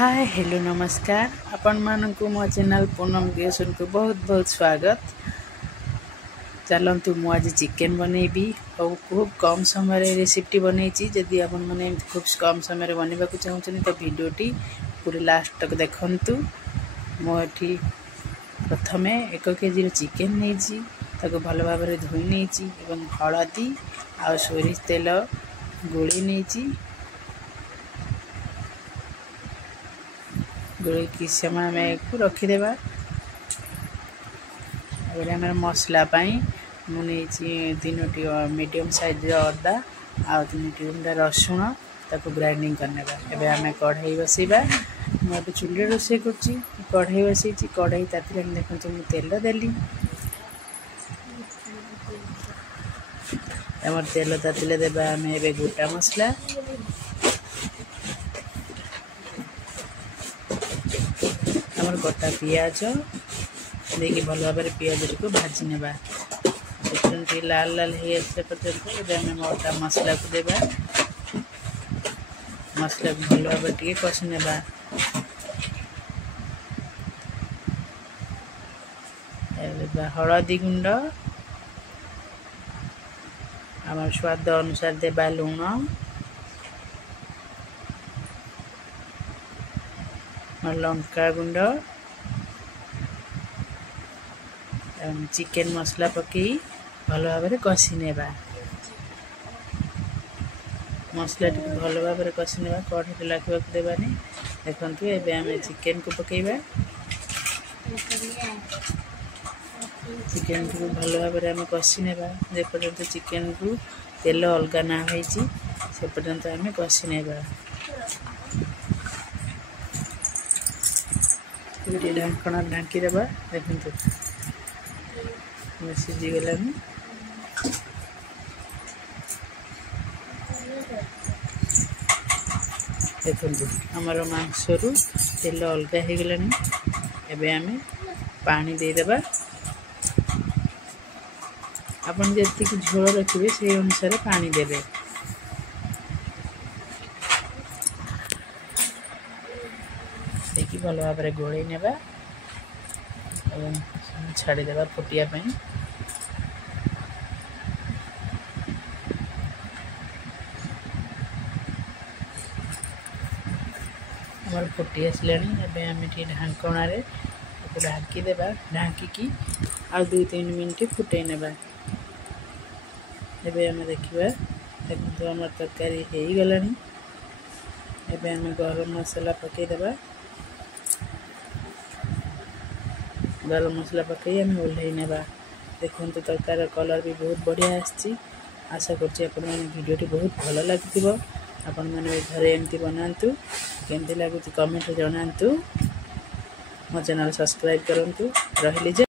Hi hello नमस्कार आपण मानक मो चैनल पूनम क्रिएशन को बहुत बहुत स्वागत। चलतु मु आज चिकेन बनैबी और खूब कम समय रेसिपी बनैची। जदि आपण माने खूब कम समय बनवा चाहूँ तो वीडियोटी पूरी लास्ट तक देखंतु। मुझे प्रथमे 1 केजी चिकेन नहीं भल भाव धोई नहीं हलदी आ सोरिष तेल गोली नहीं गोली कि समय रखीदेवा। मसला मुझे 3टी मीडियम साइज अदा आ 3टी रसुण ताको ग्राइंडिंग करने। एबे आमे कढ़ाई बसैबा। मुझे चूल्हे रोषे कर कढ़ाई बसई कढ़ाई ताती देखते मुझे तेल देली। तेल तातिले देबा आमे एबे गोटा मसला कटा पियाज देखिए भल भाव पियाज को भाजी नेबा। लाल लाल हो आसला पर्यंत आम मोटा मसला को देबा। मसला को भल भाव टे कषि नेबा। हलदी गुंड आम स्वाद अनुसार देबा लुण लंका गुंड चिकेन मसला पकई भल भाव कषि नेबा। मसला टी भल भाव कषि नेबा कढ़ाई लगे देवानी। देखु एबे आमे चिकेन को पकेबा। चिकेन को भल भाव आमे कषि नेबा जे पर्यंत चिकेन को तेल अलगा ना होईची से पर्यंत आमे कषि नेबा। ढांकना ढांकी देबा। देखु सीझीगला। देखु आमर मांसरू तेल अलगा हो गला। एबे आमे पानी दे देबा। आपन जेति झोल रखिबे से अनुसार पानी देबे। देखि भल भाव गोले नेबा छाड़ी देबा फुटिया पई। हमर फुटी आसलानी। एबे आमे टी ढांकणा रे ढांकी देबा। ढांकी आ 2-3 मिनिट फुटै नेबा। एबे आमे देखिबा। देखु हमर तरकारी हे गलानी। एबे आमे गरम मसाला पकै देबा। गरम मसला पकई आम ओल्है नेबा। देखु तरकार कलर भी बहुत बढ़िया आसी। आशा कर वीडियोटी बहुत भल लगी। आपण मैंने घरे एमती बनातु केमती लगुच कमेंट जनातु। मो चैनल सब्सक्राइब करंतु। रहिली जे।